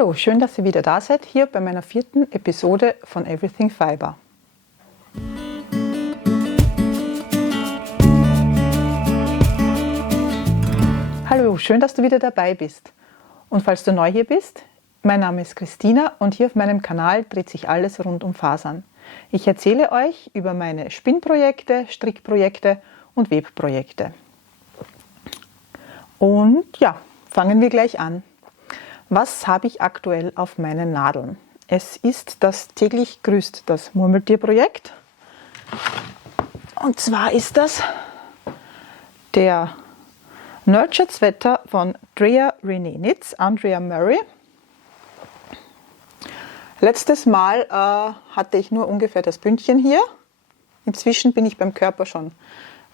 Hallo, schön, dass ihr wieder da seid, hier bei meiner 4. Episode von Everything Fiber. Hallo, schön, dass du wieder dabei bist. Und falls du neu hier bist, mein Name ist Christina und hier auf meinem Kanal dreht sich alles rund um Fasern. Ich erzähle euch über meine Spinnprojekte, Strickprojekte und Webprojekte. Und ja, fangen wir gleich an. Was habe ich aktuell auf meinen Nadeln? Es ist das täglich grüßt das Murmeltierprojekt. Und zwar ist das der Nurtured Sweater von Drea Renee Knits, Andrea Murray. Letztes Mal hatte ich nur ungefähr das Bündchen hier. Inzwischen bin ich beim Körper schon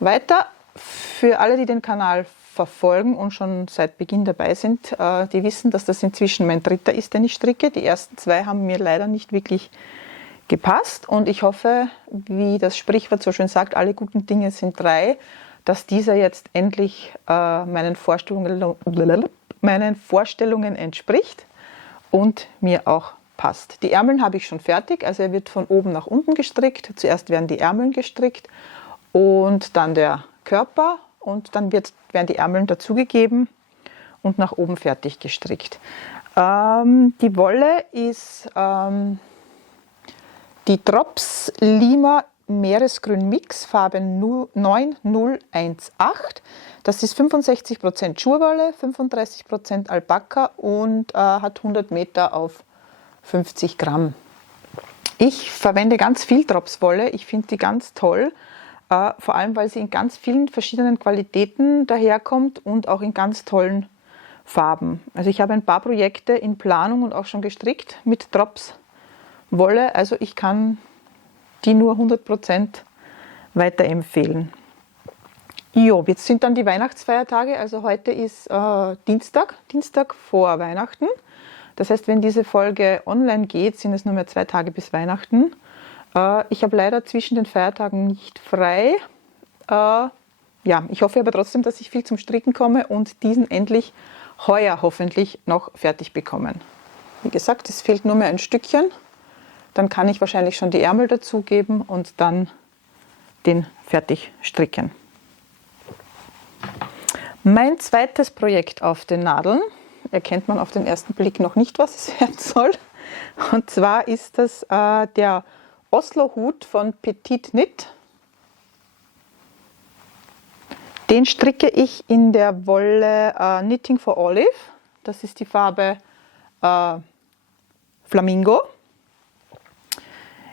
weiter. Für alle, die den Kanal verfolgen und schon seit Beginn dabei sind, die wissen, dass das inzwischen mein 3. ist, den ich stricke. Die ersten 2 haben mir leider nicht wirklich gepasst und ich hoffe, wie das Sprichwort so schön sagt, alle guten Dinge sind 3, dass dieser jetzt endlich meinen Vorstellungen entspricht und mir auch passt. Die Ärmel habe ich schon fertig, also er wird von oben nach unten gestrickt. Zuerst werden die Ärmel gestrickt und dann der Körper und dann werden die Ärmel dazugegeben und nach oben fertig gestrickt. Die Wolle ist die Drops Lima Meeresgrün Mix Farbe 9018. Das ist 65% Schurwolle, 35% Alpaka und hat 100 Meter auf 50 Gramm. Ich verwende ganz viel Dropswolle, ich finde die ganz toll. Vor allem, weil sie in ganz vielen verschiedenen Qualitäten daherkommt und auch in ganz tollen Farben. Also ich habe ein paar Projekte in Planung und auch schon gestrickt mit Drops-Wolle. Also ich kann die nur 100% weiterempfehlen. Jo, jetzt sind dann die Weihnachtsfeiertage. Also heute ist Dienstag vor Weihnachten. Das heißt, wenn diese Folge online geht, sind es nur mehr 2 Tage bis Weihnachten. Ich habe leider zwischen den Feiertagen nicht frei. Ja, ich hoffe aber trotzdem, dass ich viel zum Stricken komme und diesen endlich heuer hoffentlich noch fertig bekommen. Wie gesagt, es fehlt nur mehr ein Stückchen. Dann kann ich wahrscheinlich schon die Ärmel dazugeben und dann den fertig stricken. Mein zweites Projekt auf den Nadeln, erkennt man auf den ersten Blick noch nicht, was es werden soll. Und zwar ist das der Oslo-Hut von Petite Knit. Den stricke ich in der Wolle Knitting for Olive. Das ist die Farbe Flamingo.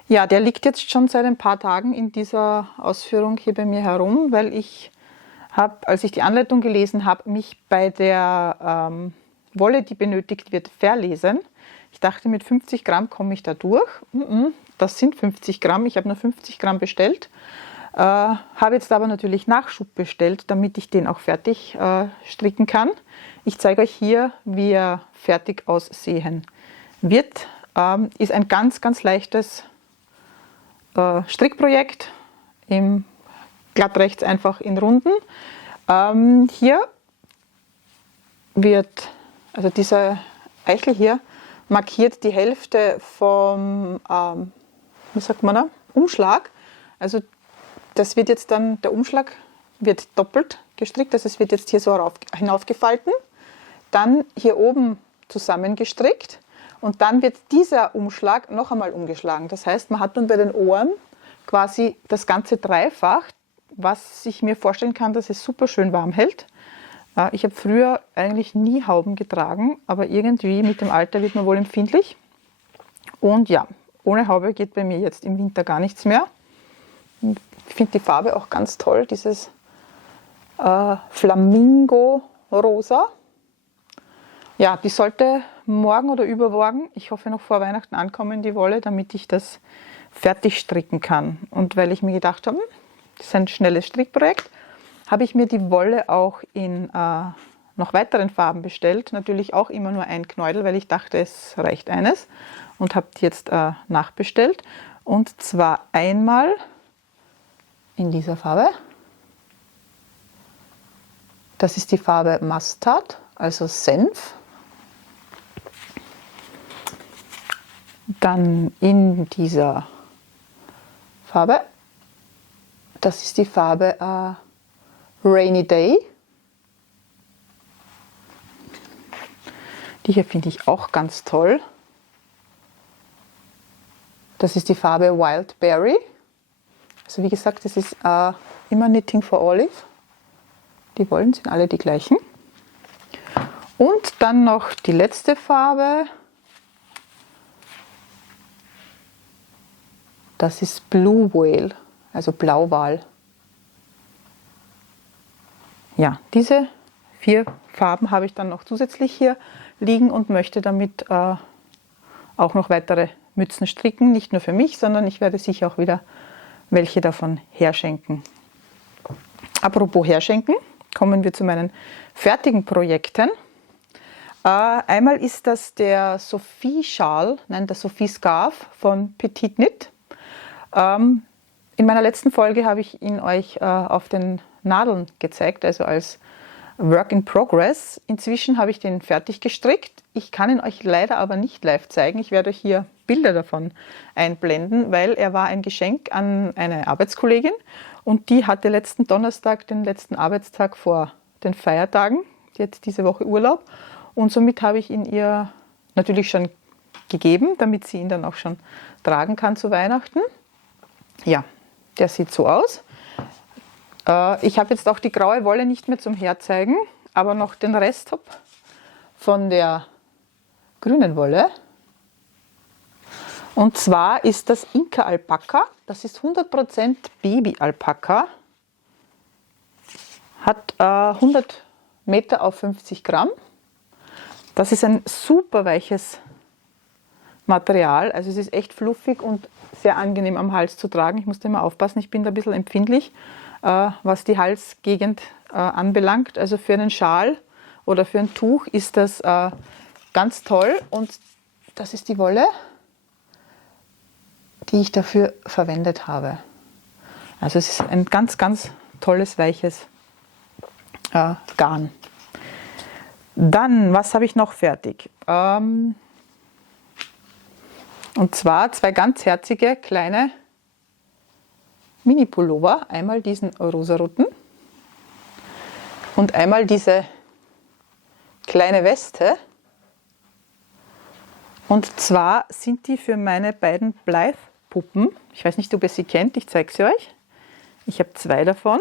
Ja, der liegt jetzt schon seit ein paar Tagen in dieser Ausführung hier bei mir herum, weil ich habe, als ich die Anleitung gelesen habe, mich bei der Wolle, die benötigt wird, verlesen. Ich dachte, mit 50 Gramm komme ich da durch. Das sind 50 Gramm, ich habe nur 50 Gramm bestellt. Habe jetzt aber natürlich Nachschub bestellt, damit ich den auch fertig stricken kann. Ich zeige euch hier, wie er fertig aussehen wird. Ist ein ganz, ganz leichtes Strickprojekt, glatt rechts einfach in Runden. Hier wird, also diese Eichel hier, markiert die Hälfte vom, wie sagt man da, Umschlag. Also das wird jetzt dann, der Umschlag wird doppelt gestrickt, also es wird jetzt hier so hinaufgefalten, dann hier oben zusammengestrickt und dann wird dieser Umschlag noch einmal umgeschlagen. Das heißt, man hat dann bei den Ohren quasi das Ganze dreifach, was ich mir vorstellen kann, dass es super schön warm hält. Ich habe früher eigentlich nie Hauben getragen, aber irgendwie mit dem Alter wird man wohl empfindlich. Und ja, ohne Haube geht bei mir jetzt im Winter gar nichts mehr. Ich finde die Farbe auch ganz toll, dieses Flamingo-Rosa. Ja, die sollte morgen oder übermorgen, ich hoffe noch vor Weihnachten ankommen, die Wolle, damit ich das fertig stricken kann. Und weil ich mir gedacht habe, das ist ein schnelles Strickprojekt, habe ich mir die Wolle auch in noch weiteren Farben bestellt. Natürlich auch immer nur ein Knäudel, weil ich dachte, es reicht eines. Und habe die jetzt nachbestellt. Und zwar einmal in dieser Farbe. Das ist die Farbe Mustard, also Senf. Dann in dieser Farbe, das ist die Farbe Rainy Day. Die hier finde ich auch ganz toll. Das ist die Farbe Wild Berry. Also wie gesagt, das ist immer Knitting for Olive. Die Wollen sind alle die gleichen. Und dann noch die letzte Farbe. Das ist Blue Whale, also Blauwal. Ja, diese 4 Farben habe ich dann noch zusätzlich hier liegen und möchte damit auch noch weitere Mützen stricken. Nicht nur für mich, sondern ich werde sicher auch wieder welche davon herschenken. Apropos herschenken, kommen wir zu meinen fertigen Projekten. Einmal ist das der Sophie Schal, nein, der Sophie Scarf von Petit Knit. In meiner letzten Folge habe ich ihn euch auf den Nadeln gezeigt, also als Work in Progress. Inzwischen habe ich den fertig gestrickt. Ich kann ihn euch leider aber nicht live zeigen. Ich werde euch hier Bilder davon einblenden, weil er war ein Geschenk an eine Arbeitskollegin und die hatte letzten Donnerstag, den letzten Arbeitstag vor den Feiertagen. Die hat diese Woche Urlaub und somit habe ich ihn ihr natürlich schon gegeben, damit sie ihn dann auch schon tragen kann zu Weihnachten. Ja, der sieht so aus. Ich habe jetzt auch die graue Wolle nicht mehr zum Herzeigen, aber noch den Rest von der grünen Wolle. Und zwar ist das Inka Alpaka. Das ist 100% Baby Alpaka. Hat 100 Meter auf 50 Gramm. Das ist ein super weiches Material. Also es ist echt fluffig und sehr angenehm am Hals zu tragen. Ich muss da immer aufpassen, ich bin da ein bisschen empfindlich, was die Halsgegend anbelangt. Also für einen Schal oder für ein Tuch ist das ganz toll. Und das ist die Wolle, die ich dafür verwendet habe. Also es ist ein ganz, ganz tolles, weiches Garn. Dann, was habe ich noch fertig? Und zwar 2 ganz herzige kleine Mini-Pullover. Einmal diesen rosaroten und einmal diese kleine Weste. Und zwar sind die für meine beiden Blythe-Puppen. Ich weiß nicht, ob ihr sie kennt, ich zeige sie euch. Ich habe 2 davon.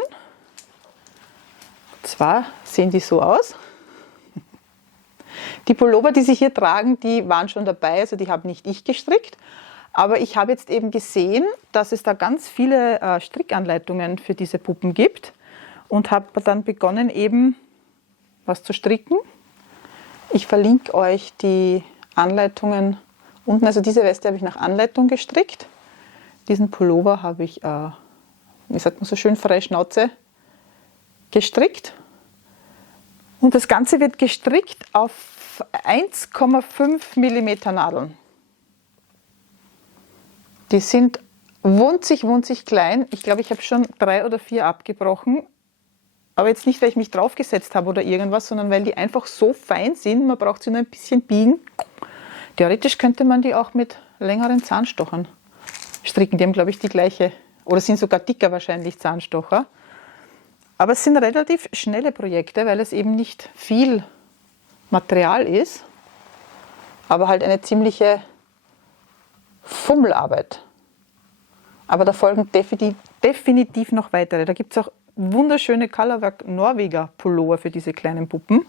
Und zwar sehen die so aus. Die Pullover, die sie hier tragen, die waren schon dabei, also die habe nicht ich gestrickt. Aber ich habe jetzt eben gesehen, dass es da ganz viele Strickanleitungen für diese Puppen gibt und habe dann begonnen, eben was zu stricken. Ich verlinke euch die Anleitungen unten. Also diese Weste habe ich nach Anleitung gestrickt. Diesen Pullover habe ich, wie sagt man so schön, freie Schnauze gestrickt. Und das Ganze wird gestrickt auf 1,5 mm Nadeln. Die sind wunzig klein. Ich glaube, ich habe schon 3 oder 4 abgebrochen. Aber jetzt nicht, weil ich mich draufgesetzt habe oder irgendwas, sondern weil die einfach so fein sind. Man braucht sie nur ein bisschen biegen. Theoretisch könnte man die auch mit längeren Zahnstochern stricken. Die haben, glaube ich, die gleiche, oder sind sogar dicker wahrscheinlich Zahnstocher. Aber es sind relativ schnelle Projekte, weil es eben nicht viel Material ist, aber halt eine ziemliche Fummelarbeit. Aber da folgen definitiv noch weitere. Da gibt es auch wunderschöne Colorwork Norweger Pullover für diese kleinen Puppen.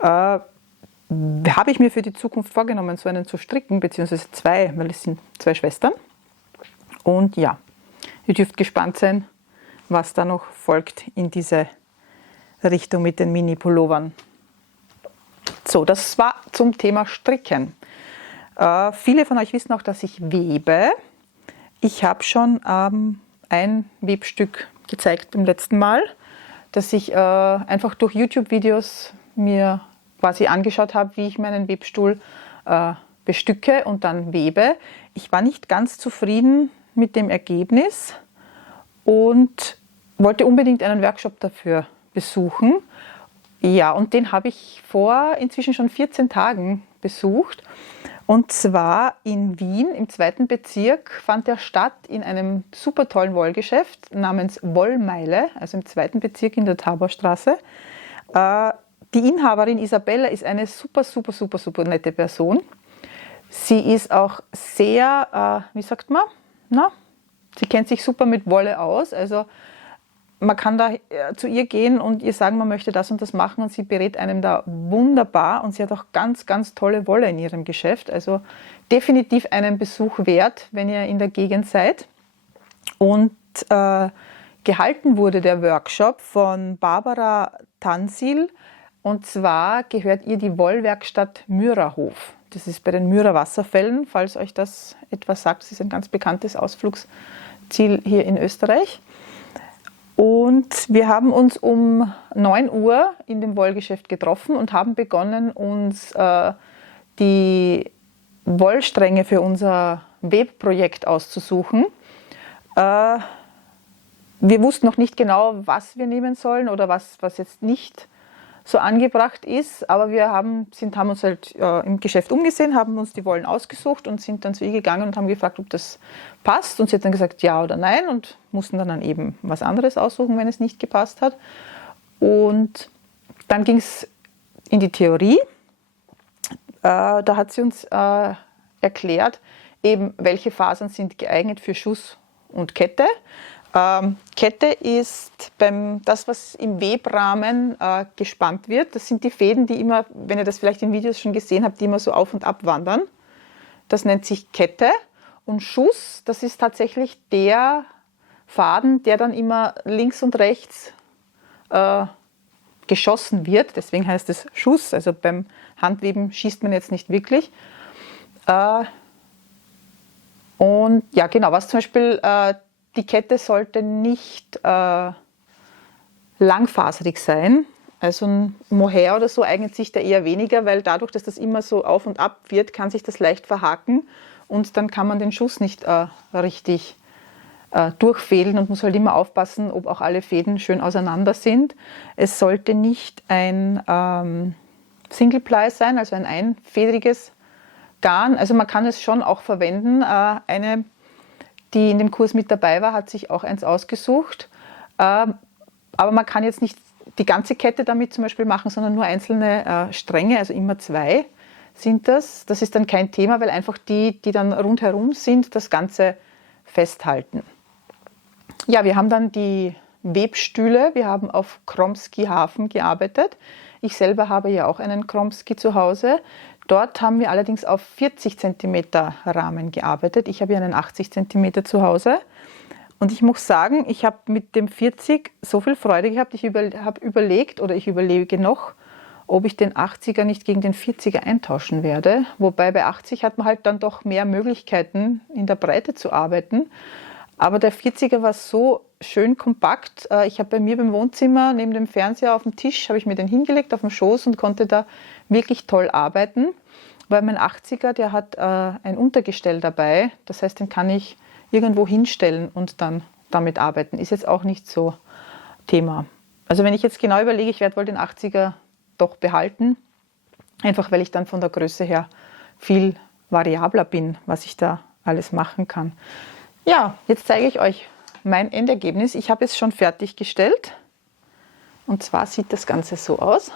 Habe ich mir für die Zukunft vorgenommen, so einen zu stricken, beziehungsweise 2, weil es sind 2 Schwestern. Und ja, ihr dürft gespannt sein, was da noch folgt in diese Richtung mit den Mini-Pullovern. So, das war zum Thema Stricken. Viele von euch wissen auch, dass ich webe. Ich habe schon ein Webstück gezeigt beim letzten Mal, dass ich einfach durch YouTube-Videos mir quasi angeschaut habe, wie ich meinen Webstuhl bestücke und dann webe. Ich war nicht ganz zufrieden mit dem Ergebnis und wollte unbedingt einen Workshop dafür besuchen. Ja, und den habe ich vor inzwischen schon 14 Tagen besucht. Und zwar in Wien im 2. Bezirk fand der statt in einem super tollen Wollgeschäft namens Wollmeile, also im 2. Bezirk in der Taborstraße. Die Inhaberin Isabella ist eine super nette Person. Sie ist auch sehr, wie sagt man, sie kennt sich super mit Wolle aus, also man kann da zu ihr gehen und ihr sagen, man möchte das und das machen und sie berät einem da wunderbar und sie hat auch ganz tolle Wolle in ihrem Geschäft. Also definitiv einen Besuch wert, wenn ihr in der Gegend seid. Und gehalten wurde der Workshop von Barbara Tansil und zwar gehört ihr die Wollwerkstatt Myrerhof. Das ist bei den Myrer Wasserfällen, falls euch das etwas sagt. Das ist ein ganz bekanntes Ausflugsziel hier in Österreich. Und wir haben uns um 9 Uhr in dem Wollgeschäft getroffen und haben begonnen, uns die Wollstränge für unser Webprojekt auszusuchen. Wir wussten noch nicht genau, was wir nehmen sollen oder was jetzt nicht so angebracht ist, aber wir haben uns halt im Geschäft umgesehen, haben uns die Wollen ausgesucht und sind dann zu ihr gegangen und haben gefragt, ob das passt. Und sie hat dann gesagt, ja oder nein und mussten dann eben was anderes aussuchen, wenn es nicht gepasst hat. Und dann ging es in die Theorie. Da hat sie uns erklärt, eben welche Fasern sind geeignet für Schuss und Kette. Kette ist das, was im Webrahmen gespannt wird. Das sind die Fäden, die immer, wenn ihr das vielleicht in Videos schon gesehen habt, die immer so auf und ab wandern. Das nennt sich Kette. Und Schuss, das ist tatsächlich der Faden, der dann immer links und rechts geschossen wird. Deswegen heißt es Schuss. Also beim Handweben schießt man jetzt nicht wirklich. Und ja, genau, was zum Beispiel die Kette sollte nicht langfaserig sein. Also ein Mohair oder so eignet sich da eher weniger, weil dadurch, dass das immer so auf und ab wird, kann sich das leicht verhaken und dann kann man den Schuss nicht richtig durchfädeln und muss halt immer aufpassen, ob auch alle Fäden schön auseinander sind. Es sollte nicht ein Single Ply sein, also ein einfädriges Garn. Also man kann es schon auch verwenden. Eine, die in dem Kurs mit dabei war, hat sich auch eins ausgesucht. Aber man kann jetzt nicht die ganze Kette damit zum Beispiel machen, sondern nur einzelne Stränge, also immer 2 sind das. Das ist dann kein Thema, weil einfach die dann rundherum sind, das Ganze festhalten. Ja, wir haben dann die Webstühle, wir haben auf Kromski Hafen gearbeitet. Ich selber habe ja auch einen Kromski zu Hause. Dort haben wir allerdings auf 40 cm Rahmen gearbeitet. Ich habe ja einen 80 cm zu Hause. Und ich muss sagen, ich habe mit dem 40 so viel Freude gehabt, ich habe überlegt oder ich überlege noch, ob ich den 80er nicht gegen den 40er eintauschen werde. Wobei bei 80 hat man halt dann doch mehr Möglichkeiten, in der Breite zu arbeiten. Aber der 40er war so schön kompakt. Ich habe bei mir beim Wohnzimmer neben dem Fernseher auf dem Tisch, habe ich mir den hingelegt auf dem Schoß und konnte da wirklich toll arbeiten. Weil mein 80er, der hat ein Untergestell dabei. Das heißt, den kann ich irgendwo hinstellen und dann damit arbeiten. Ist jetzt auch nicht so Thema. Also wenn ich jetzt genau überlege, ich werde wohl den 80er doch behalten. Einfach weil ich dann von der Größe her viel variabler bin, was ich da alles machen kann. Ja, jetzt zeige ich euch mein Endergebnis. Ich habe es schon fertiggestellt. Und zwar sieht das Ganze so aus.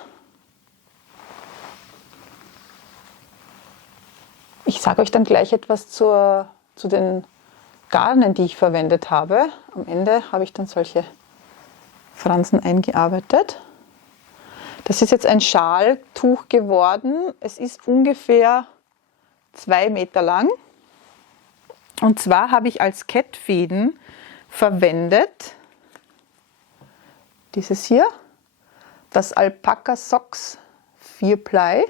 Ich sage euch dann gleich etwas zu den Garnen, die ich verwendet habe. Am Ende habe ich dann solche Fransen eingearbeitet. Das ist jetzt ein Schaltuch geworden. Es ist ungefähr 2 Meter lang. Und zwar habe ich als Kettfäden verwendet dieses hier, das Alpaca Socks 4-Ply.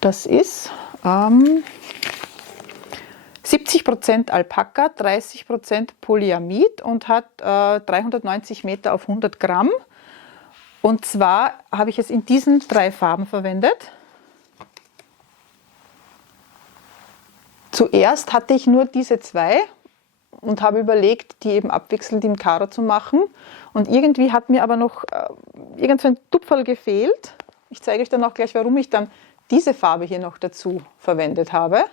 Das ist 70% Alpaka, 30% Polyamid und hat 390 Meter auf 100 Gramm. Und zwar habe ich es in diesen 3 Farben verwendet. Zuerst hatte ich nur diese 2 und habe überlegt, die eben abwechselnd im Karo zu machen. Und irgendwie hat mir aber noch irgend so ein Tupferl gefehlt. Ich zeige euch dann auch gleich, warum ich dann diese Farbe hier noch dazu verwendet habe.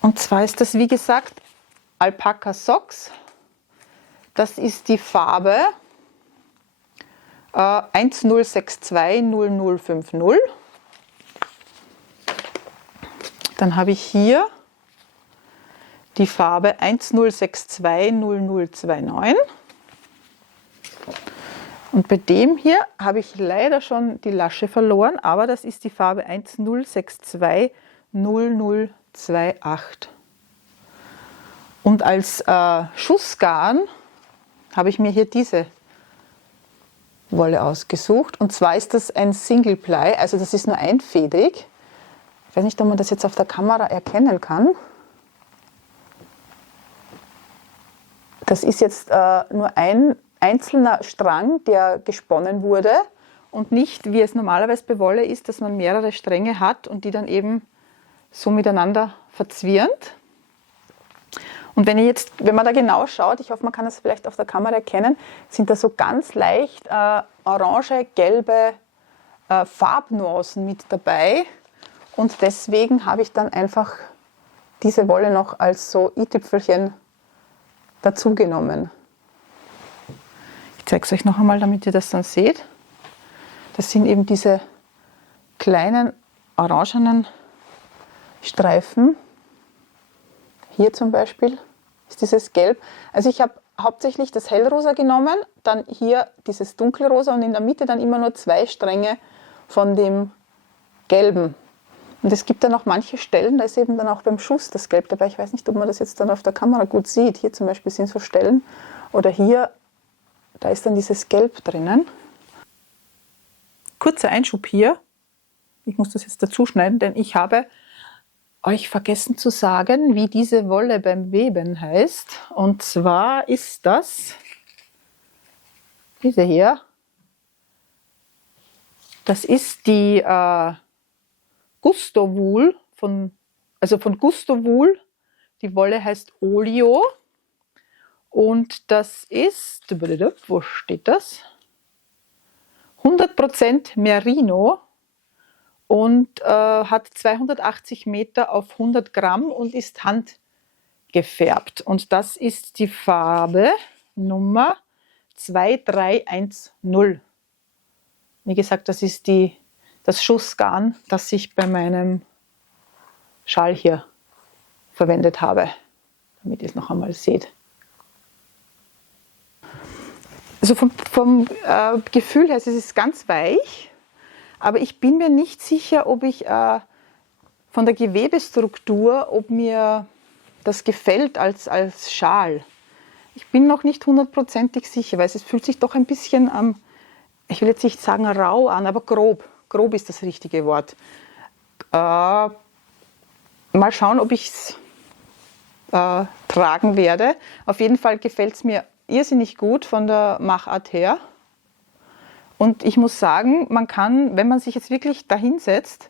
Und zwar ist das, wie gesagt, Alpaca Socks. Das ist die Farbe 10620050. Dann habe ich hier die Farbe 10620029. Und bei dem hier habe ich leider schon die Lasche verloren, aber das ist die Farbe 10620028. Und als Schussgarn habe ich mir hier diese Wolle ausgesucht. Und zwar ist das ein Single Ply, also das ist nur einfädig. Ich weiß nicht, ob man das jetzt auf der Kamera erkennen kann. Das ist jetzt nur ein einzelner Strang, der gesponnen wurde und nicht, wie es normalerweise bei Wolle ist, dass man mehrere Stränge hat und die dann eben so miteinander verzwirnt. Und wenn man da genau schaut, ich hoffe, man kann das vielleicht auf der Kamera erkennen, sind da so ganz leicht orange, gelbe Farbnuancen mit dabei. Und deswegen habe ich dann einfach diese Wolle noch als so i-Tüpfelchen dazu genommen. Ich zeige es euch noch einmal, damit ihr das dann seht. Das sind eben diese kleinen orangenen Streifen. Hier zum Beispiel ist dieses Gelb. Also ich habe hauptsächlich das Hellrosa genommen, dann hier dieses Dunkelrosa und in der Mitte dann immer nur 2 Stränge von dem Gelben. Und es gibt dann auch manche Stellen, da ist eben dann auch beim Schuss das Gelb dabei. Ich weiß nicht, ob man das jetzt dann auf der Kamera gut sieht. Hier zum Beispiel sind so Stellen oder hier, da ist dann dieses Gelb drinnen. Kurzer Einschub hier. Ich muss das jetzt dazu schneiden, denn ich habe euch vergessen zu sagen, wie diese Wolle beim Weben heißt. Und zwar ist das diese hier. Das ist die Gusto Wool von Gusto Wool. Die Wolle heißt Olio. Und das ist, wo steht das? 100% Merino. Und hat 280 Meter auf 100 Gramm und ist handgefärbt. Und das ist die Farbe Nummer 2310. Wie gesagt, das ist das Schussgarn, das ich bei meinem Schal hier verwendet habe, damit ihr es noch einmal seht. Also vom Gefühl her, es ist ganz weich. Aber ich bin mir nicht sicher, ob ich von der Gewebestruktur, ob mir das gefällt als Schal. Ich bin noch nicht 100%ig sicher, weil es fühlt sich doch ein bisschen, ich will jetzt nicht sagen rau an, aber grob. Grob ist das richtige Wort. Mal schauen, ob ich es tragen werde. Auf jeden Fall gefällt es mir irrsinnig gut von der Machart her. Und ich muss sagen, man kann, wenn man sich jetzt wirklich dahinsetzt,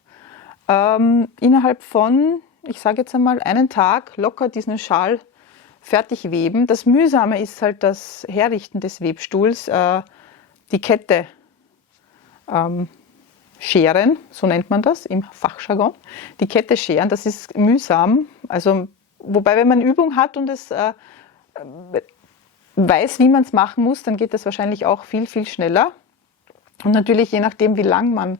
innerhalb von, ich sage jetzt einmal, einen Tag locker diesen Schal fertig weben. Das Mühsame ist halt das Herrichten des Webstuhls, die Kette scheren, so nennt man das im Fachjargon. Die Kette scheren, das ist mühsam. Also, wobei, wenn man Übung hat und es weiß, wie man es machen muss, dann geht das wahrscheinlich auch viel, viel schneller. Und natürlich je nachdem, wie lang man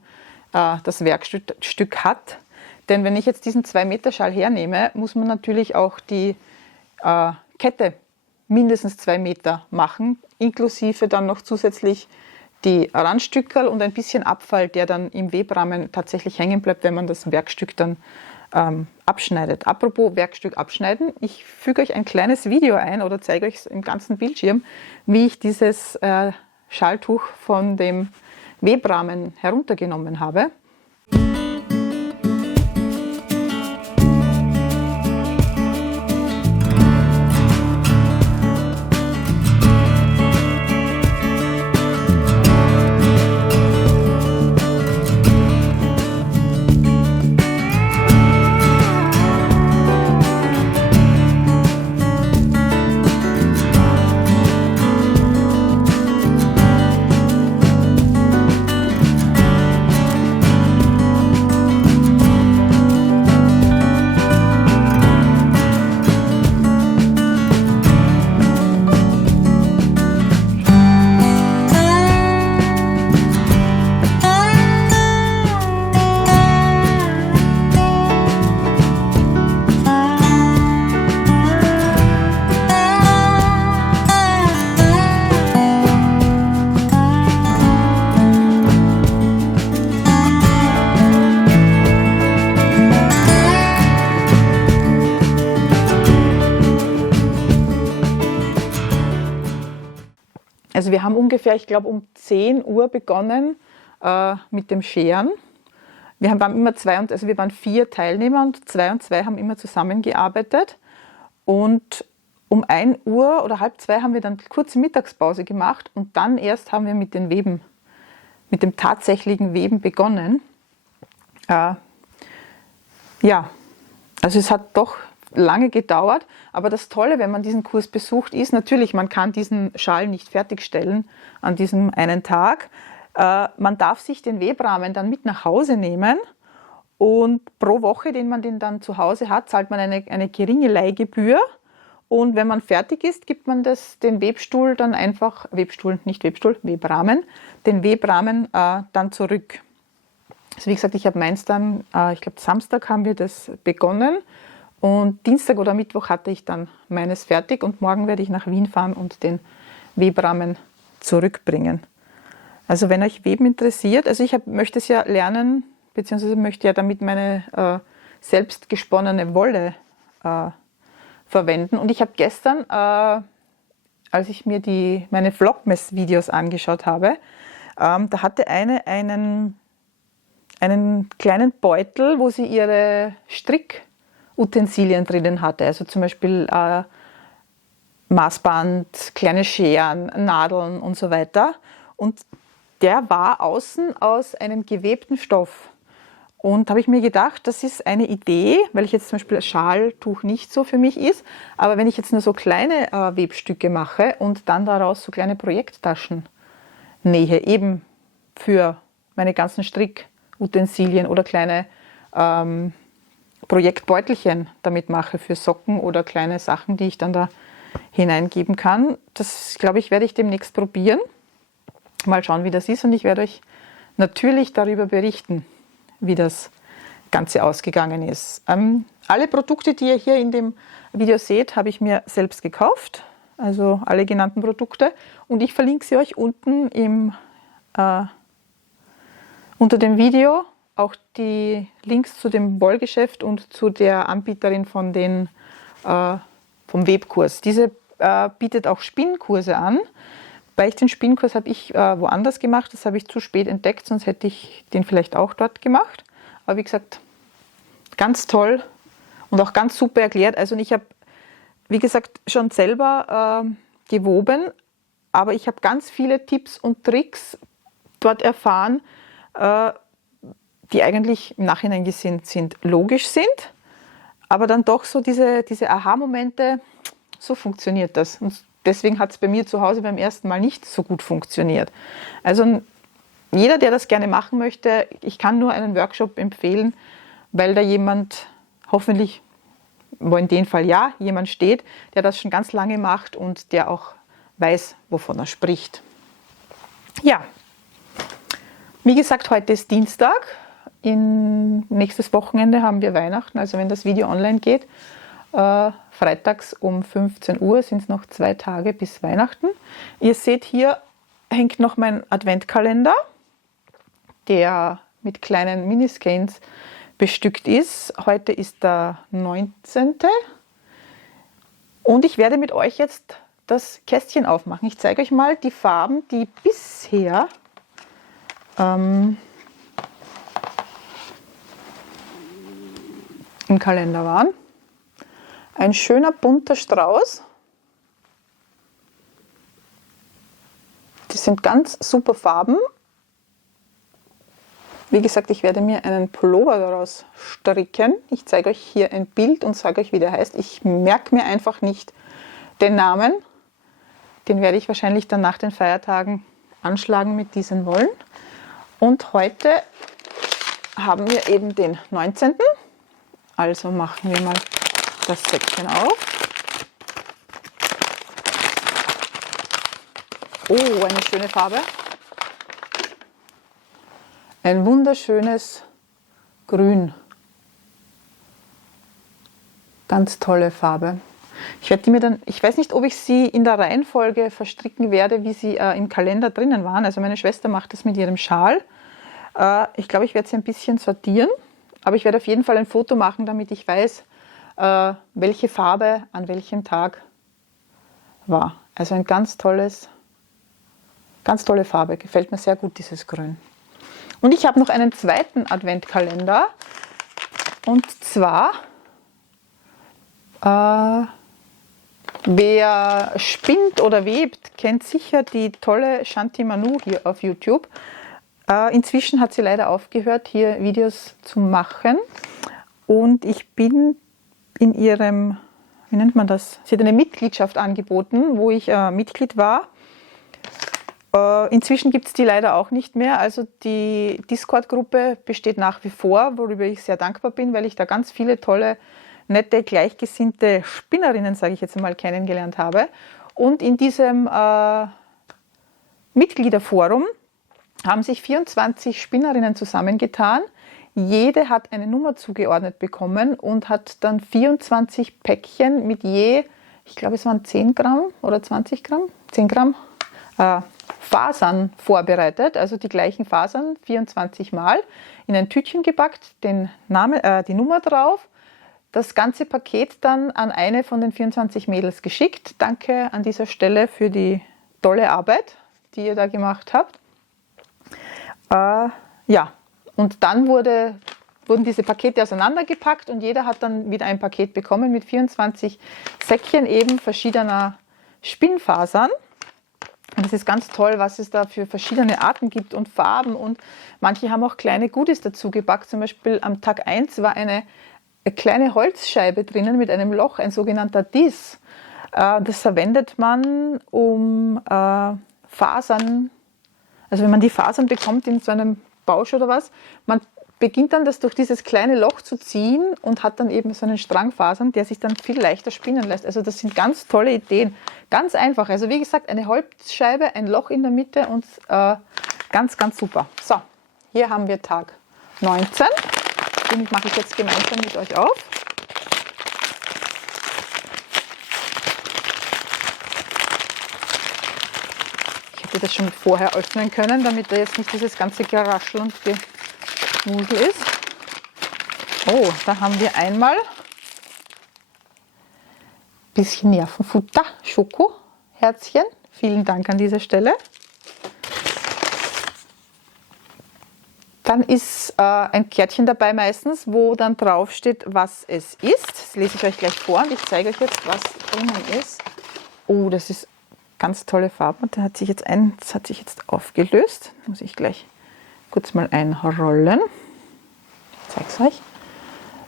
das Werkstück hat. Denn wenn ich jetzt diesen 2-Meter-Schal hernehme, muss man natürlich auch die Kette mindestens 2 Meter machen, inklusive dann noch zusätzlich die Randstückerl und ein bisschen Abfall, der dann im Webrahmen tatsächlich hängen bleibt, wenn man das Werkstück dann abschneidet. Apropos Werkstück abschneiden, ich füge euch ein kleines Video ein oder zeige euch im ganzen Bildschirm, wie ich dieses Schaltuch von dem Webrahmen heruntergenommen habe. Also wir haben ungefähr, ich glaube, um 10 Uhr begonnen mit dem Scheren. Wir waren 4 Teilnehmer und 2 und 2 haben immer zusammengearbeitet. Und um 1 Uhr oder halb 2 haben wir dann kurze Mittagspause gemacht und dann erst haben wir mit dem tatsächlichen Weben begonnen. Ja, also es hat doch lange gedauert, aber das Tolle, wenn man diesen Kurs besucht, ist natürlich, man kann diesen Schal nicht fertigstellen an diesem einen Tag. Man darf sich den Webrahmen dann mit nach Hause nehmen und pro Woche, den man den dann zu Hause hat, zahlt man eine geringe Leihgebühr und wenn man fertig ist, gibt man den Webstuhl dann einfach, Webrahmen, den Webrahmen dann zurück. Also wie gesagt, ich habe meins dann, ich glaube Samstag haben wir das begonnen und Dienstag oder Mittwoch hatte ich dann meines fertig und morgen werde ich nach Wien fahren und den Webrahmen zurückbringen. Also wenn euch Weben interessiert, also ich möchte es ja lernen, beziehungsweise möchte ja damit meine selbst gesponnene Wolle verwenden. Und ich habe gestern, als ich mir meine Vlogmas-Videos angeschaut habe, da hatte einen kleinen Beutel, wo sie ihre Strickutensilien drinnen hatte. Also zum Beispiel Maßband, kleine Scheren, Nadeln und so weiter. Und der war außen aus einem gewebten Stoff. Und da habe ich mir gedacht, das ist eine Idee, weil ich jetzt zum Beispiel das Schaltuch nicht so für mich ist, aber wenn ich jetzt nur so kleine Webstücke mache und dann daraus so kleine Projekttaschen nähe, eben für meine ganzen Strickutensilien oder kleine Projektbeutelchen damit mache für Socken oder kleine Sachen, die ich dann da hineingeben kann. Das, glaube ich, werde ich demnächst probieren. Mal schauen, wie das ist und ich werde euch natürlich darüber berichten, wie das Ganze ausgegangen ist. Alle Produkte, die ihr hier in dem Video seht, habe ich mir selbst gekauft, also alle genannten Produkte und ich verlinke sie euch unten unter dem Video, auch die Links zu dem Wollgeschäft und zu der Anbieterin vom Webkurs. Diese bietet auch Spinnkurse an. Weil den Spinnkurs habe ich woanders gemacht, das habe ich zu spät entdeckt, sonst hätte ich den vielleicht auch dort gemacht. Aber wie gesagt, ganz toll und auch ganz super erklärt. Also ich habe, wie gesagt, schon selber gewoben, aber ich habe ganz viele Tipps und Tricks dort erfahren, die eigentlich im Nachhinein gesehen sind, logisch sind, aber dann doch so diese Aha-Momente, so funktioniert das. Und deswegen hat es bei mir zu Hause beim ersten Mal nicht so gut funktioniert. Also jeder, der das gerne machen möchte, ich kann nur einen Workshop empfehlen, weil da jemand, hoffentlich, wo in dem Fall ja, jemand steht, der das schon ganz lange macht und der auch weiß, wovon er spricht. Ja, wie gesagt, heute ist Dienstag. Nächstes Wochenende haben wir Weihnachten, also wenn das Video online geht, freitags um 15 Uhr sind es noch 2 Tage bis Weihnachten. Ihr seht, hier hängt noch mein Adventkalender, der mit kleinen Miniskeins bestückt ist. Heute ist der 19. Und ich werde mit euch jetzt das Kästchen aufmachen. Ich zeige euch mal die Farben, die bisher im Kalender waren. Ein schöner bunter Strauß. Das sind ganz super Farben. Wie gesagt, ich werde mir einen Pullover daraus stricken. Ich zeige euch hier ein Bild und sage euch, wie der heißt. Ich merke mir einfach nicht den Namen. Den werde ich wahrscheinlich dann nach den Feiertagen anschlagen mit diesen Wollen. Und heute haben wir eben den 19. Also machen wir mal das Säckchen auf. Oh, eine schöne Farbe. Ein wunderschönes Grün. Ganz tolle Farbe. Ich werde die mir dann, ich weiß nicht, ob ich sie in der Reihenfolge verstricken werde, wie sie im Kalender drinnen waren. Also meine Schwester macht das mit ihrem Schal. Ich glaube, ich werde sie ein bisschen sortieren, aber ich werde auf jeden Fall ein Foto machen, damit ich weiß, welche Farbe an welchem Tag war. Also ein ganz tolles Ganz tolle Farbe, gefällt mir sehr gut, dieses Grün. Und ich habe noch einen zweiten Adventkalender. Und zwar, wer spinnt oder webt, kennt sicher die tolle Shanti Manu hier auf YouTube. Inzwischen hat sie leider aufgehört, hier Videos zu machen. Und ich bin in ihrem, wie nennt man das? Sie hat eine Mitgliedschaft angeboten, wo ich Mitglied war. Inzwischen gibt es die leider auch nicht mehr. Also die Discord-Gruppe besteht nach wie vor, worüber ich sehr dankbar bin, weil ich da ganz viele tolle, nette, gleichgesinnte Spinnerinnen, sage ich jetzt mal, kennengelernt habe. Und in diesem Mitgliederforum haben sich 24 Spinnerinnen zusammengetan. Jede hat eine Nummer zugeordnet bekommen und hat dann 24 Päckchen mit je, ich glaube es waren 10 Gramm oder 20 Gramm, 10 Gramm Fasern vorbereitet. Also die gleichen Fasern 24 Mal in ein Tütchen gepackt, den Namen, die Nummer drauf. Das ganze Paket dann an eine von den 24 Mädels geschickt. Danke an dieser Stelle für die tolle Arbeit, die ihr da gemacht habt. Ja, und dann wurden diese Pakete auseinandergepackt und jeder hat dann wieder ein Paket bekommen mit 24 Säckchen eben verschiedener Spinnfasern. Und das ist ganz toll, was es da für verschiedene Arten gibt und Farben. Und manche haben auch kleine Goodies dazu gepackt. Zum Beispiel am Tag 1 war eine kleine Holzscheibe drinnen mit einem Loch, ein sogenannter Diss. Das verwendet man, um Fasern, also wenn man die Fasern bekommt in so einem Bausch oder was, man beginnt dann das durch dieses kleine Loch zu ziehen und hat dann eben so einen Strang Fasern, der sich dann viel leichter spinnen lässt. Also das sind ganz tolle Ideen. Ganz einfach. Also wie gesagt, eine Holzscheibe, ein Loch in der Mitte und ganz, ganz super. So, hier haben wir Tag 19. Den mache ich jetzt gemeinsam mit euch auf. Ich hätte das schon vorher öffnen können, damit da jetzt nicht dieses ganze Geraschel und Gewusel ist. Oh, da haben wir einmal ein bisschen Nervenfutter, Schoko, Herzchen. Vielen Dank an dieser Stelle. Dann ist ein Kärtchen dabei meistens, wo dann drauf steht, was es ist. Das lese ich euch gleich vor und ich zeige euch jetzt, was drinnen ist. Oh, das ist ganz tolle Farbe. Das hat sich jetzt aufgelöst. Das muss ich gleich kurz mal einrollen. Ich zeige es euch.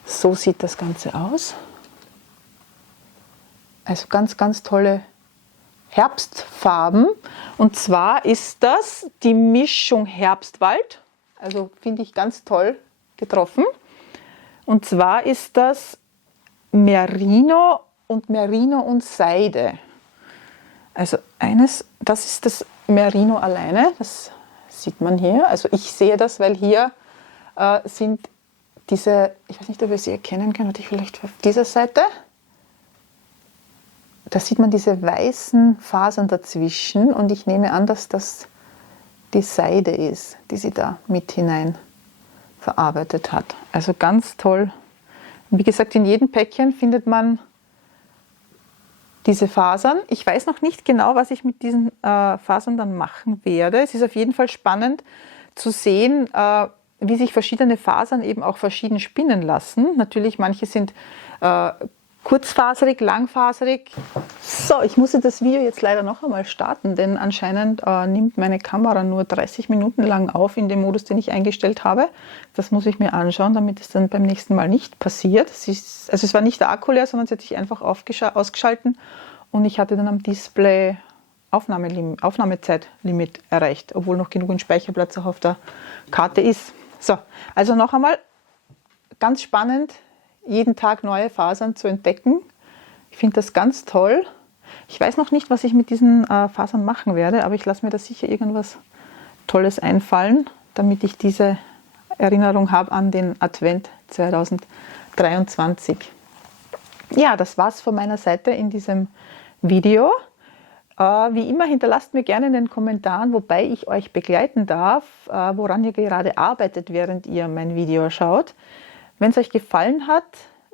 So sieht das Ganze aus. Also ganz, ganz tolle Herbstfarben. Und zwar ist das die Mischung Herbstwald. Also finde ich ganz toll getroffen. Und zwar ist das Merino und Seide. Also das ist das Merino alleine, das sieht man hier. Also ich sehe das, weil hier sind diese, ich weiß nicht, ob ihr sie erkennen könnt, oder vielleicht auf dieser Seite. Da sieht man diese weißen Fasern dazwischen und ich nehme an, dass das die Seide ist, die sie da mit hinein verarbeitet hat. Also ganz toll. Und wie gesagt, in jedem Päckchen findet man diese Fasern. Ich weiß noch nicht genau, was ich mit diesen Fasern dann machen werde. Es ist auf jeden Fall spannend zu sehen, wie sich verschiedene Fasern eben auch verschieden spinnen lassen. Natürlich, manche sind kurzfaserig, langfaserig. So, ich musste das Video jetzt leider noch einmal starten, denn anscheinend nimmt meine Kamera nur 30 Minuten lang auf in dem Modus, den ich eingestellt habe. Das muss ich mir anschauen, damit es dann beim nächsten Mal nicht passiert. Es war nicht der Akku leer, sondern sie hat sich einfach ausgeschalten und ich hatte dann am Display Aufnahmezeitlimit erreicht, obwohl noch genügend Speicherplatz auch auf der Karte ist. So, also noch einmal, ganz spannend, jeden Tag neue Fasern zu entdecken. Ich finde das ganz toll. Ich weiß noch nicht, was ich mit diesen Fasern machen werde, aber ich lasse mir da sicher irgendwas Tolles einfallen, damit ich diese Erinnerung habe an den Advent 2023. Ja, das war's von meiner Seite in diesem Video. Wie immer, hinterlasst mir gerne in den Kommentaren, wobei ich euch begleiten darf, woran ihr gerade arbeitet, während ihr mein Video schaut. Wenn es euch gefallen hat,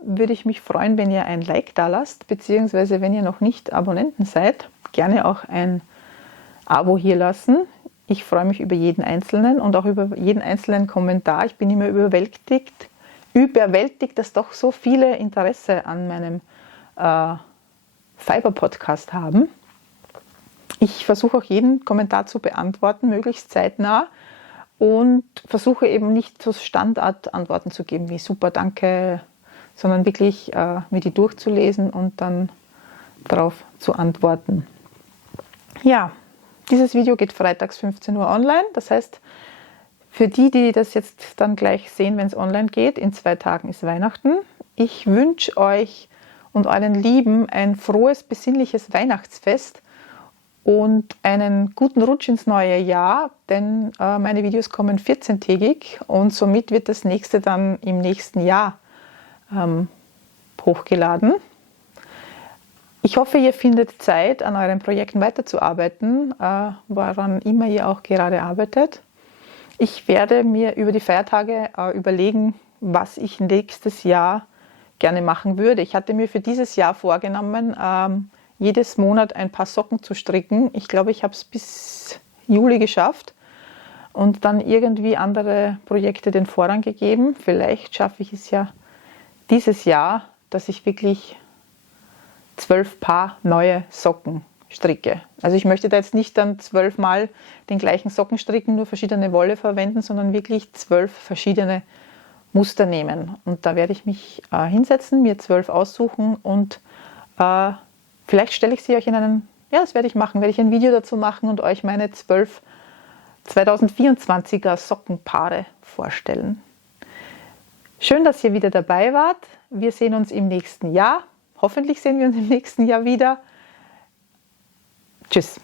würde ich mich freuen, wenn ihr ein Like da lasst, beziehungsweise wenn ihr noch nicht Abonnenten seid, gerne auch ein Abo hier lassen. Ich freue mich über jeden einzelnen und auch über jeden einzelnen Kommentar. Ich bin immer überwältigt, dass doch so viele Interesse an meinem Fiber-Podcast haben. Ich versuche auch jeden Kommentar zu beantworten, möglichst zeitnah, und versuche eben nicht so Standardantworten zu geben wie super, danke, sondern wirklich mir die durchzulesen und dann darauf zu antworten. Ja, dieses Video geht freitags 15 Uhr online. Das heißt, für die, die das jetzt dann gleich sehen, wenn es online geht, in 2 Tagen ist Weihnachten. Ich wünsche euch und euren Lieben ein frohes, besinnliches Weihnachtsfest und einen guten Rutsch ins neue Jahr, denn meine Videos kommen 14-tägig und somit wird das nächste dann im nächsten Jahr hochgeladen. Ich hoffe, ihr findet Zeit, an euren Projekten weiterzuarbeiten, woran immer ihr auch gerade arbeitet. Ich werde mir über die Feiertage überlegen, was ich nächstes Jahr gerne machen würde. Ich hatte mir für dieses Jahr vorgenommen, jedes Monat ein paar Socken zu stricken. Ich glaube, ich habe es bis Juli geschafft und dann irgendwie andere Projekte den Vorrang gegeben. Vielleicht schaffe ich es ja dieses Jahr, dass ich wirklich 12 Paar neue Socken stricke. Also ich möchte da jetzt nicht dann 12 Mal den gleichen Socken stricken, nur verschiedene Wolle verwenden, sondern wirklich 12 verschiedene Muster nehmen. Und da werde ich mich hinsetzen, mir 12 aussuchen und vielleicht stelle ich sie euch in einen, ja, das werde ich machen, werde ich ein Video dazu machen und euch meine 12 2024er Sockenpaare vorstellen. Schön, dass ihr wieder dabei wart. Wir sehen uns im nächsten Jahr. Hoffentlich sehen wir uns im nächsten Jahr wieder. Tschüss.